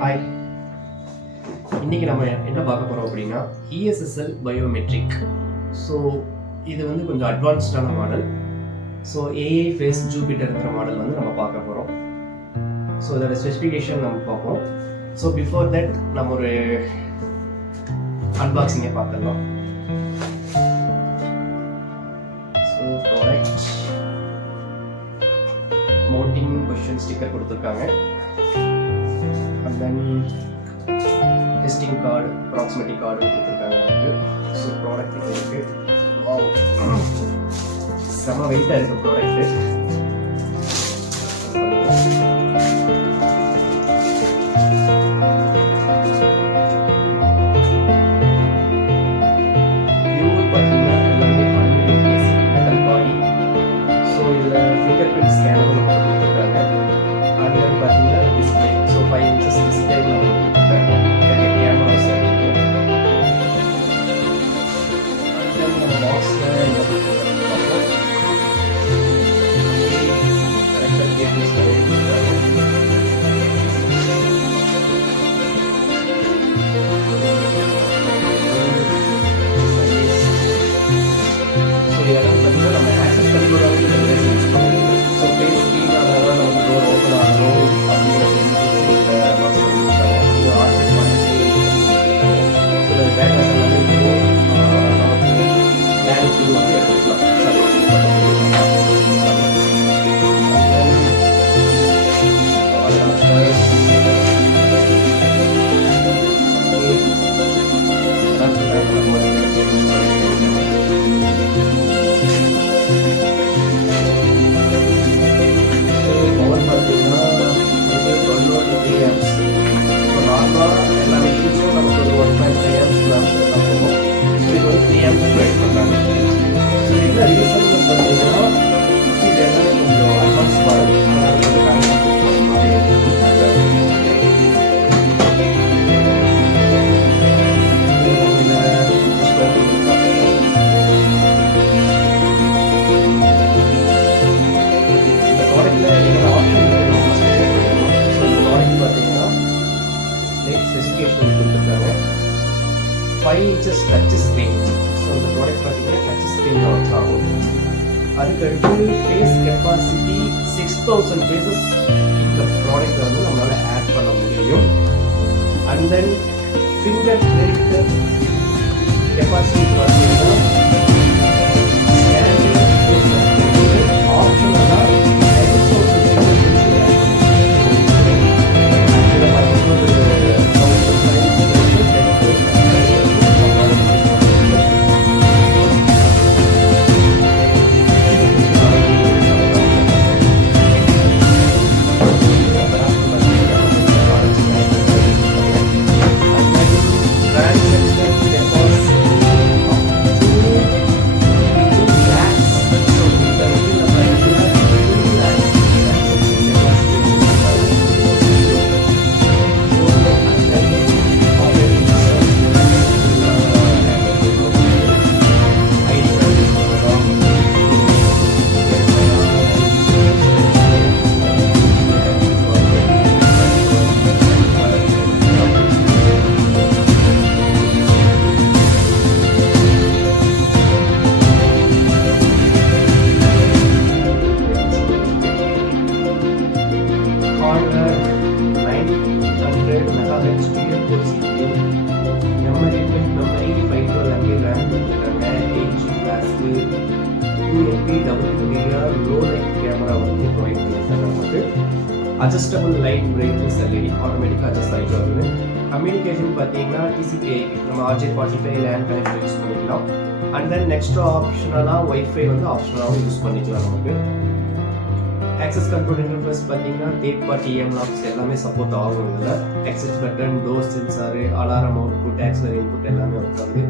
Hi, இன்றைக்கி நம்ம என்ன பார்க்க போகிறோம் அப்படின்னா ESSL பயோமெட்ரிக். ஸோ இது வந்து கொஞ்சம் அட்வான்ஸ்டான மாடல். ஸோ ஏஐ ஃபேஸ் ஜூபிட்டர்ங்கிற மாடல் வந்து நம்ம பார்க்க போகிறோம். ஸோ இதோட ஸ்பெசிஃபிகேஷன் நம்ம பார்ப்போம். ஸோ பிஃபோர் தட் நம்ம ஒரு அன்பாக்சிங்கை பார்த்துடலாம். So product mounting position sticker கொடுத்துருக்காங்க. and then testing card, proximity card கொடுத்திருக்காங்க நமக்கு. ஸோ ப்ராடக்ட் இது இருக்கு. வாவ், செம வெயிட்டாக இருக்கு ப்ராடக்ட்டு. வியூ பார்த்தீங்கன்னா எல்லாமே மெட்டல் பாடி. ஸோ இதில் ஃபிங்கர் பிரிண்ட் ஸ்கேனர் கொடுத்துருக்காங்க. அண்ட் தென் பார்த்தீங்கன்னா டிஸ்பிளே. ஸோ 5 inches டிஸ்பிளே கொடுத்துருக்காங்க. கேமராஸ் இருக்கு. அண்ட் தென் நம்ம பாக்ஸில் பார்ப்போம். கரெக்டாக கேபிள்ஸ் கொடுத்துருக்காங்க. ஸோ இதெல்லாம் பார்த்தீங்கன்னா நம்ம ஆக்சஸ் கண்ட்ரோலாக யூஸ் பண்ணுவோம். ஸோ பேஸ் ஸ்பீட் ஆனாலும் நமக்கு டோர் ஓப்பன் ஆகணும் அப்படிங்கிறது பேட்டர்ஸ் எல்லாமே இருக்கும். நமக்கு நேரத்துக்கு வந்து எடுத்துக்கலாம். பவர் பார்த்தீங்கன்னா 12 amps. ஸோ நார்மலாக எல்லா மிஷின்ஸும் நமக்கு ஒரு 1.5 amps தான் போகும். ஸோ இது வந்து 3 amps ப்ரொவைட் பண்ணுறாங்க. ஸோ என்ன ரீசன் பார்த்தீங்கன்னா இது எல்லாமே கொஞ்சம் அட்வான்ஸ் மாடல். அதனால் கொஞ்சம் கனெக்ட் மாதிரி இந்த ப்ராடக்ட்டில் என்ன ஆப்ஷன் பார்த்தீங்கன்னா ஸ்பெசிஃபிகேஷன் கொடுத்துருக்காங்க. 5 inches டச் ஸ்க்ரீன். ஸோ இந்த ப்ராடக்ட் பார்த்தீங்கன்னா டச் ஸ்க்ரீனில் ஒர்க் ஆகும். அதுக்கடுத்து ஃபேஸ் கெப்பாசிட்டி 6000 ஃபேஸஸ் இந்த ப்ராடக்ட் வந்து நம்மளால் ஆட் பண்ண முடியும். And then fingerprint capacity பார்த்தீங்கன்னா ஆப்ஷனலாக 9000 அட்ஜஸ்டபிள் லைட் பிரைட்னஸ் LED ஆட்டோமேட்டிக்காக அட்ஜஸ்ட் ஆகிட்டு வருது. கம்யூனிகேஷன் பார்த்தீங்கன்னா TCP நம்ம RJ45 லேண்ட் கனெக்ட் யூஸ் பண்ணிக்கலாம். அண்ட் தென் நெக்ஸ்ட் ஆப்ஷனலாக ஒய்ஃபை வந்து ஆப்ஷனலாகவும் யூஸ் பண்ணிக்கலாம். நமக்கு ஆக்சஸ் கண்ட்ரோல் இன்டர்ஃபேஸ் பார்த்தீங்கன்னா தேர்ட் பார்ட்டி லாக்ஸ் எல்லாமே சப்போர்ட் ஆகும். இதில் access button, door sensor, alarm output, auxiliary input எல்லாமே ஒர்க் ஆகுது.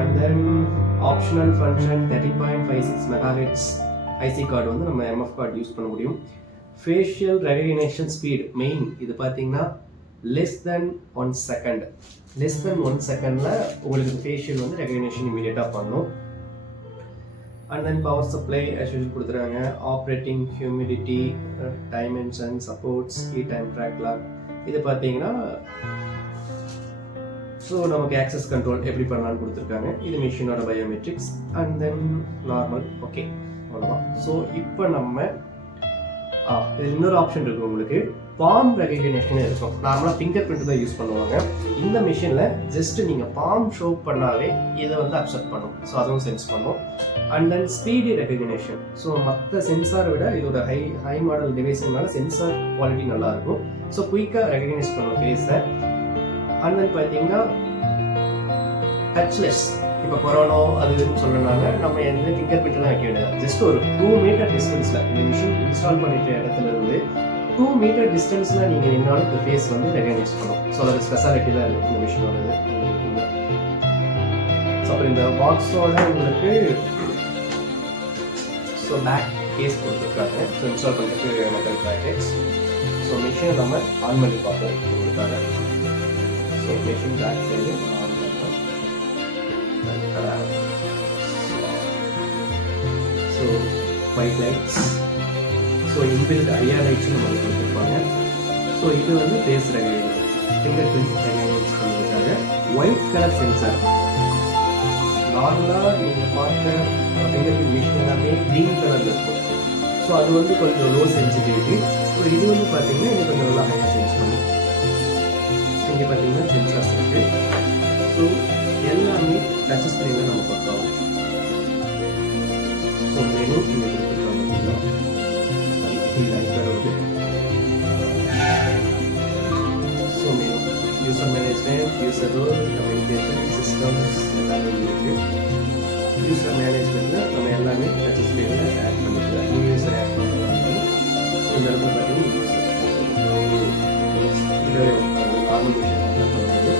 And then optional function 13.56 MHz IC card வந்து நம்ம MF கார்டு யூஸ் பண்ண முடியும். ஃபேஷியல் ரெகக்னேஷன் ஸ்பீட் மெயின் இது பார்த்தீங்கன்னா less than 1 second. Less than 1 செகண்டில் உங்களுக்கு ஃபேஷியல் வந்து ரெகக்னேஷன் இமீடியட்டாக பண்ணும். and then power supply as usual கொடுத்துருக்காங்க. operating humidity dimension supports heat and track clock இது பார்த்தீங்கன்னா ஸோ நமக்கு ஆக்சஸ் கண்ட்ரோல் எப்படி பண்ணலான்னு கொடுத்துருக்காங்க. இது மிஷினோட biometrics and then normal. Okay, அவ்வளோதான். ஸோ இப்போ நம்ம இது இன்னொரு ஆப்ஷன் இருக்குது உங்களுக்கு, பாம் ரெகக்னிஷன் இருக்கும். நார்மலாக ஃபிங்கர் பிரிண்ட் தான் யூஸ் பண்ணுவாங்க. இந்த மிஷினில் ஜஸ்ட் நீங்கள் பாம் ஷோ பண்ணாவே இதை வந்து அக்செப்ட் பண்ணும். ஸோ அதுவும் சென்ஸ் பண்ணும். And then speedy recognition. So மற்ற சென்சாரை விட இதோட ஹை மாடல் டிவைஸ்னால சென்சார் குவாலிட்டி நல்லாயிருக்கும். ஸோ குயிக்காக ரெகக்னைஸ் பண்ணும் ஃபேஸை. அண்ட் தென் பார்த்தீங்கன்னா டச்லெஸ். இப்போ கொரோனா அது இதுன்னு சொல்லனால நம்ம எந்த ஃபிங்கர் பிரிண்ட்லாம் வைக்க வேண்டியது, ஜஸ்ட் ஒரு 2 மீட்டர் டிஸ்டன்ஸில் இந்த மிஷின் இன்ஸ்டால் பண்ணிட்ட இடத்துல இருந்து 2 மீட்டர் டிஸ்டன்ஸில் நீங்கள் என்னாலும் இந்த ஃபேஸ் வந்து ரெகக்னைஸ் பண்ணும். ஸோ அதோட ஸ்பெஷாலிட்டி தான் இருக்குது இந்த மிஷினோடது. ஸோ அப்புறம் இந்த பாக்ஸோட உங்களுக்கு ஸோ பேக் கேஸ் கொடுத்துருக்காங்க. ஸோ இன்ஸ்டால் பண்ணுறதுக்கு மெட்டல் பேக்கெட்ஸ். ஸோ மிஷினை நம்ம ஆன் பண்ணி பார்ப்போம் உங்களுக்காக. So machine back side on பண்ணுறோம். So white lights. So inbuilt IR லைட்ஸும் நம்மளுக்கு கொடுத்துருப்பாங்க. ஸோ இது வந்து face recognise, fingerprint recognise பண்ணுறதுக்காக ஒயிட் கலர் சென்சார். நார்மலாக நீங்கள் பார்த்த ஃபிங்கர் பிரிண்ட் மிஷின் எல்லாமே க்ரீன் கலரில் இருக்கும். ஸோ அது வந்து கொஞ்சம் லோ சென்சிட்டிவிட்டி. ஸோ இது வந்து பார்த்தீங்கன்னா இது கொஞ்சம் நல்லா ஹையாக சென்ஸ் பண்ணும். இங்கே பார்த்தீங்கன்னா சென்சார்ஸ் இருக்குது. ஸோ எல்லாமே டச் ஸ்க்ரீனில் நம்ம பார்க்கலாம். ஸோ மெனு இங்கே கொடுத்துருக்காங்க. இது ஐபேட் வந்து so menu user management, user role, communication, systems எல்லாமே இருக்குது. யூசர் மேனேஜ்மெண்ட்டில் நம்ம எல்லாமே டச் ஸ்க்ரீனில் ஆட் பண்ணிக்கலாம். நியூ யூசர் ஆட் பண்ணலாம். இந்த இடத்துல பார்த்தீங்கன்னா நார்மல் விஷயம் பண்ணுறது.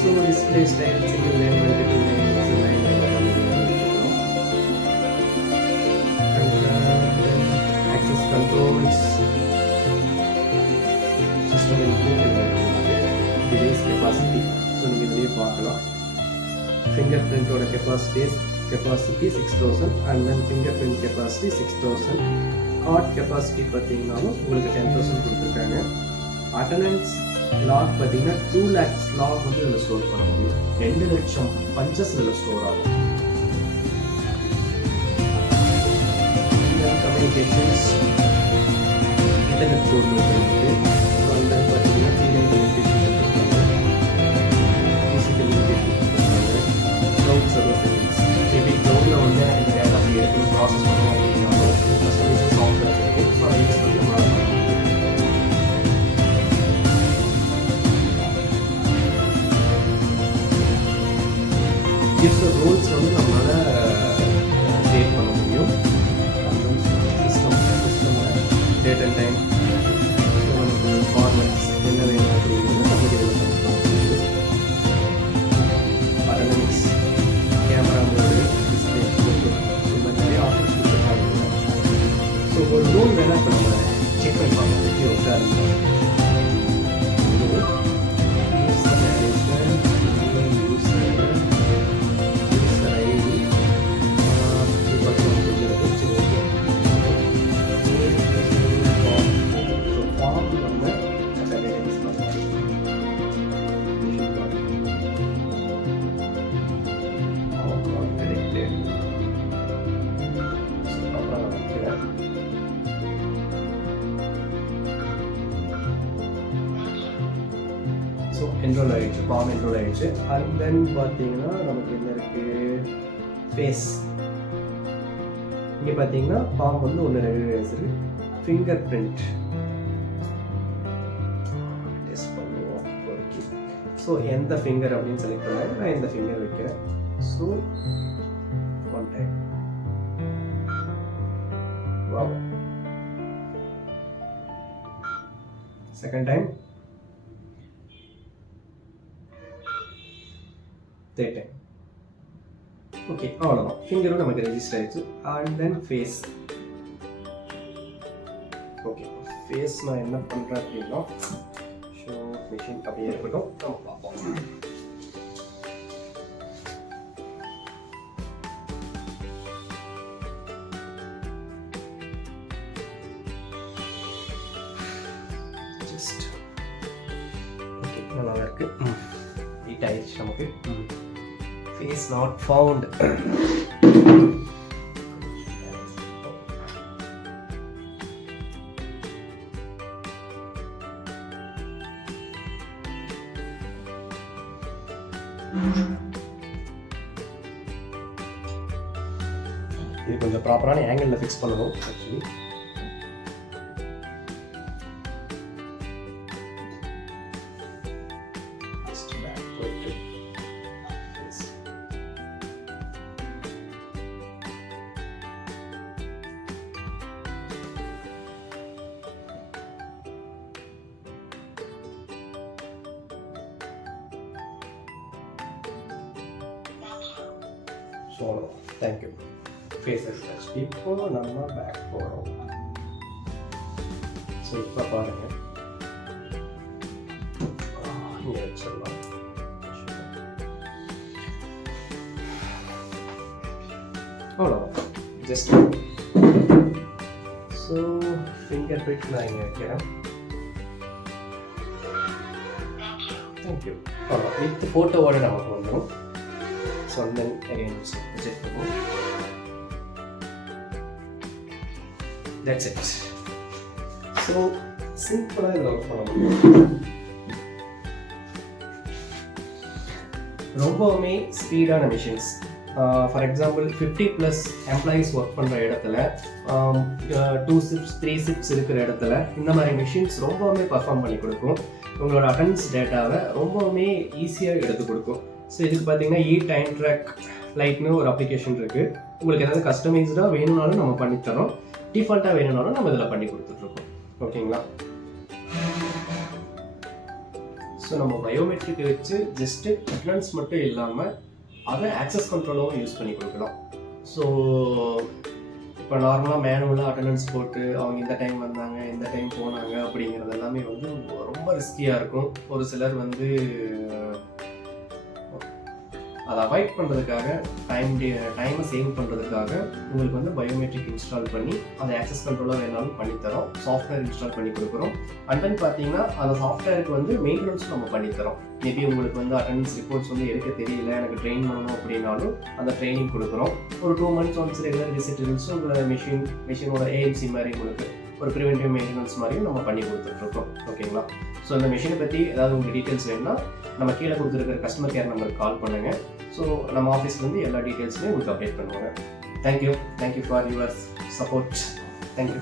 So display style, single line, multiple line, mixer line access controls, system input, device capacity. So நீங்கள் இதிலேயே பார்க்கலாம். ஃபிங்கர் பிரிண்டோட capacity 6000 and then fingerprint capacity 6000. Card capacity பார்த்தீங்கன்னாலும் உங்களுக்கு 10,000 கொடுத்துருக்காங்க. அட்டண்டன்ஸ் லாக் பார்த்தீங்கன்னா 2 lakhs லாக் வந்து இதில் ஸ்டோர் பண்ண முடியும். 2 லட்சம் பஞ்சஸ் இதில் ஸ்டோர் ஆகும். கம்யூனிகேஷன்ஸ், இன்டர்நெட் கோட் இருக்குது. ஸோ அந்த பார்த்தீங்கன்னா இந்தியன் கம்யூனிகேஷன் கொடுத்துருக்காங்க, ஃபிசிக்கல் கம்யூனிகேஷன் கொடுத்துருக்காங்க, க்ளவுட் சர்வர் செட்டிங்ஸ். மேபி க்ளவுடில் வந்து இந்த டேட்டா எடுத்து ப்ராசஸ் பண்ணணும் அப்படின்னாலும் கஸ்டமைசேஷன் சாஃப்ட்வேர் இருக்குது. ஸோ அதை யூஸ் பண்ணி நம்மளால் யூசர் ரோல்ஸ் வந்து நம்மளால் கிரியேட் பண்ண முடியும். சிஸ்டமில் டேட் அண்ட் டைம், நமக்கு ஃபார்மேட்ஸ் என்ன வேணும் அப்படிங்கிறது நமக்கு இதில் attendance, camera mode, display photo, இந்த மாதிரி நிறைய ஆப்ஷன்ஸ் கொடுத்துருக்காங்க. ஸோ ஒரு ரூல் வேணால் இப்போ நம்ம செக் பண்ணி பார்க்கலாம். எப்படி உட்காருங்க ஸோ என்ரோல் ஆகிடுச்சு, பாம் என்ரோல் ஆகிடுச்சு. அண்ட் தென் பார்த்தீங்கன்னா நமக்கு என்ன இருக்குது, ஃபேஸ். இங்கே பார்த்தீங்கன்னா பாம் வந்து ஒன்று ரெகுலேஸ் இருக்குது. ஃபிங்கர் பிரிண்ட் டெஸ்ட் பண்ணுவோம். ஓகே, ஸோ எந்த ஃபிங்கர் அப்படின்னு செலக்ட் பண்ணாங்க. நான் எந்த ஃபிங்கர் வைக்கிறேன். So one time, wow. Second time, third time. Okay, அவ்வளோதான். ஃபிங்கரும் நமக்கு ரெஜிஸ்டர் ஆயிடுச்சு. And then face. Okay, face நான் என்ன பண்ணுறேன் அப்படின்னா, ஷோ மிஷின் அப்படியே இருக்கட்டும், நம்ம பார்ப்போம். ஜஸ்ட் நல்லா இருக்கு. ஹீட் ஆயிடுச்சு நமக்கு. Face not found. இது கொஞ்சம் ப்ராப்பரான ஆங்கிளில் ஃபிக்ஸ் பண்ணணும். Actually so thank you. Face express. இப்போ நம்ம பேக் போகிறோம். ஸோ இப்போ பாருங்கள், இங்கே வச்சிடலாம். அவ்வளோதான், ஜஸ்ட். ஸோ ஃபிங்கர் பிரிண்ட் நான் இங்கே வைக்கிறேன். தேங்க்யூ. அவ்வளோ வித் ஃபோட்டோவோட நமக்கு வந்துடும். So then again check the book. That's it. So simple work பண்ணணும். ரொம்பவுமே ஸ்பீடான machines. For example 50+ employees work பண்ணுற இடத்துல 2 shifts 3 shifts இருக்கிற இடத்துல இந்த மாதிரி மிஷின்ஸ் ரொம்பவுமே பர்ஃபார்ம் பண்ணி கொடுக்கும். உங்களோட அட்டெண்டன்ஸ் டேட்டாவை ரொம்பவுமே ஈஸியாக எடுத்து கொடுக்கும். ஸோ இதுக்கு பார்த்தீங்கன்னா டைம் ட்ராக் லைட்னு ஒரு அப்ளிகேஷன் இருக்குது. உங்களுக்கு ஏதாவது கஸ்டமைஸ்டாக வேணும்னாலும் நம்ம பண்ணித்தரோம், டிஃபால்ட்டாக வேணும்னாலும் நம்ம இதில் பண்ணி கொடுத்துட்ருக்கோம். ஓகேங்களா? ஸோ நம்ம பயோமெட்ரிக்கை வச்சு ஜஸ்ட்டு அட்டெண்டன்ஸ் மட்டும் இல்லாமல் அதை ஆக்சஸ் கண்ட்ரோலாகவும் யூஸ் பண்ணி கொடுக்கலாம். ஸோ இப்போ நார்மலாக மேனுவலாக அட்டெண்டன்ஸ் போட்டு அவங்க இந்த டைம் வந்தாங்க இந்த டைம் போனாங்க அப்படிங்கிறது எல்லாமே வந்து ரொம்ப ரிஸ்கியாக இருக்கும். ஒரு சிலர் வந்து அதை அவாய்ட் பண்ணுறதுக்காக டைமை சேவ் பண்ணுறதுக்காக உங்களுக்கு வந்து பயோமெட்ரிக் இன்ஸ்டால் பண்ணி அதை ஆக்சஸ் கண்ட்ரோலாக வேணாலும் பண்ணித்தரோம். சாஃப்ட்வேர் இன்ஸ்டால் பண்ணி கொடுக்குறோம். அண்ட் தென் பார்த்தீங்கன்னா அந்த சாஃப்ட்வேருக்கு வந்து மெயின்டெனன்ஸும் நம்ம பண்ணித்தரோம். மேபி உங்களுக்கு வந்து அட்டெண்டன்ஸ் ரிப்போர்ட்ஸ் வந்து எடுக்க தெரியல, எனக்கு ட்ரெயின் பண்ணணும் அப்படின்னாலும் அந்த ட்ரைனிங் கொடுக்குறோம். ஒரு 2 months ஒன்ஸ் ரெகுலர் விசிட் இருந்துச்சு உங்களை மிஷினோட ஏஎம்சி மாதிரி உங்களுக்கு ஒரு ப்ரிவென்டிவ் மெயின்டெனன்ஸ் மாதிரியும் நம்ம பண்ணி கொடுத்துட்ருக்கோம். ஓகேங்களா? ஸோ அந்த மிஷினை பற்றி ஏதாவது உங்களுக்கு டீட்டெயில்ஸ் வேணும்னா நம்ம கீழே கொடுத்துருக்கிற கஸ்டமர் கேர் நம்பருக்கு கால் பண்ணுங்கள். ஸோ நம்ம ஆஃபீஸ்லேருந்து எல்லா டீட்டெயில்ஸுமே உங்களுக்கு அப்டேட் பண்ணுவாங்க. Thank you for your support. Thank you.